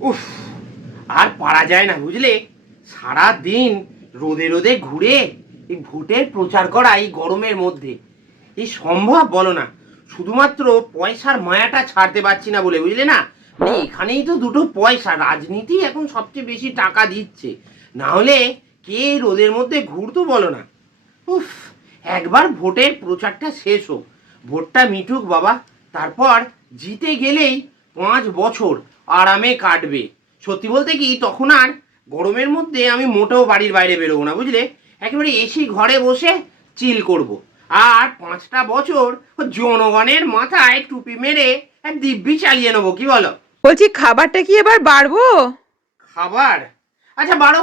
উফ, আর পারা যায় না বুঝলে। সারা দিন রোদে রোদে ঘুরে এই ভোটের প্রচার করা এই গরমের মধ্যে এই সম্ভব বলো না। শুধুমাত্র পয়সার মায়াটা ছাড়তে পারছি না বলে, বুঝলে না। মানে এখানেই তো দুটো পয়সা, রাজনীতি এখন সবচেয়ে বেশি টাকা দিচ্ছে, না হলে কে রোদের মধ্যে ঘুরতো বলো না। উফ, একবার ভোটের প্রচারটা শেষ হোক, ভোটটা মিটুক বাবা, তারপর জিতে গেলেই 5 বছর আরামে কাটবে। সত্যি বলতে কি, তখন আর গরমের মধ্যে আমি মোটেও বাড়ির বাইরে বেরোবো না বুঝলে। একেবারে এসি ঘরে বসে চিল করব। আর 5টা বছর জনগণের মাথায় টুপি মেরে এক দিব্যি চালিয়ে নেবো, কি বলো? বলছি খাবারটা কি এবার বাড়বো? খাবার? আচ্ছা বাড়ো।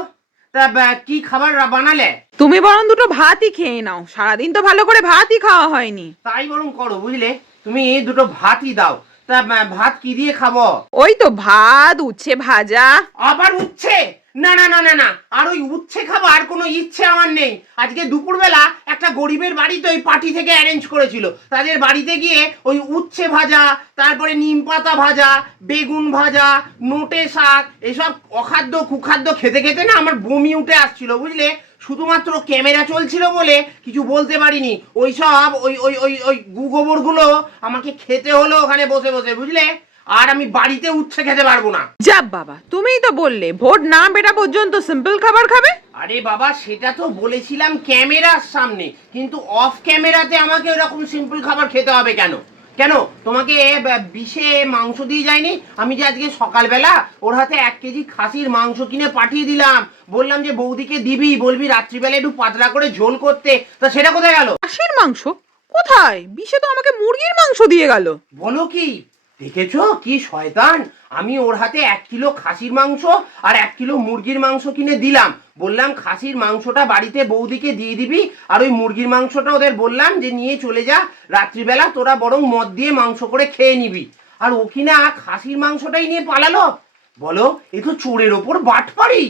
তা কি খাবার বানালে? তুমি বরং দুটো ভাতই খেয়ে নাও, সারাদিন তো ভালো করে ভাতই খাওয়া হয়নি। তাই বরং করো বুঝলে, তুমি দুটো ভাতই দাও। তা ভাত কি দিয়ে খাবো? ওই তো ভাত, উচ্ছে ভাজা। আবার উচ্ছে? না না না না না, আর ওই উচ্ছে খাবার কোনো ইচ্ছে আমার নেই। আজকে দুপুরবেলা একটা গরিবের বাড়িতে ওই পার্টি থেকে অ্যারেঞ্জ করেছিল, তাদের বাড়িতে গিয়ে ওই উচ্ছে ভাজা, তারপরে নিম পাতা ভাজা, বেগুন ভাজা, নোটে শাক, এসব অখাদ্য কুখাদ্য খেতে খেতে না আমার বমি উঠে আসছিল বুঝলে। শুধুমাত্র ক্যামেরা চলছিল বলে কিছু বলতে পারিনি। ওই সব ওই ওই ওই ওই গুগোবরগুলো আমাকে খেতে হলো ওখানে বসে বসে বুঝলে। আর আমি বাড়িতে উচ্ছে খেতে পারবো না। যা বাবা, তুমিই তো বললে ভোট না বেটা পর্যন্ত সিম্পল খাবার খাবে। আরে বাবা, সেটা তো বলেছিলাম ক্যামেরার সামনে, কিন্তু অফ ক্যামেরাতে আমাকে ওরকম সিম্পল খাবার খেতে হবে কেন? কেন তোমাকে বিষে মাংস দিয়ে যায়নি? আমি যে আজকে সকালবেলা ওর হাতে 1 কেজি খাসির মাংস কিনে পাঠিয়ে দিলাম, বললাম যে বৌদিকে দিবি, বলবি রাত্রিবেলা একটু পাতলা করে ঝোল করতে, তা সেটা কোথায় গেল? খাসির মাংস কোথায়? বিষে তো আমাকে মুরগির মাংস দিয়ে গেল। বলো কি? দেখেছো কি শয়তান! আমি ওর হাতে 1 কিলো খাসির মাংস আর 1 কিলো মুরগির মাংস কিনে দিলাম, বললাম খাসির মাংসটা বাড়িতে বৌদিকে দিয়ে দিবি, আর ওই মুরগির মাংসটা ওদের বললাম যে নিয়ে চলে যা, রাত্রিবেলা তোরা বরং মদ দিয়ে মাংস করে খেয়ে নিবি। আর ও কিনা খাসির মাংসটাই নিয়ে পালালো। বলো, এ তো চোরের ওপর বাটপাড়ি।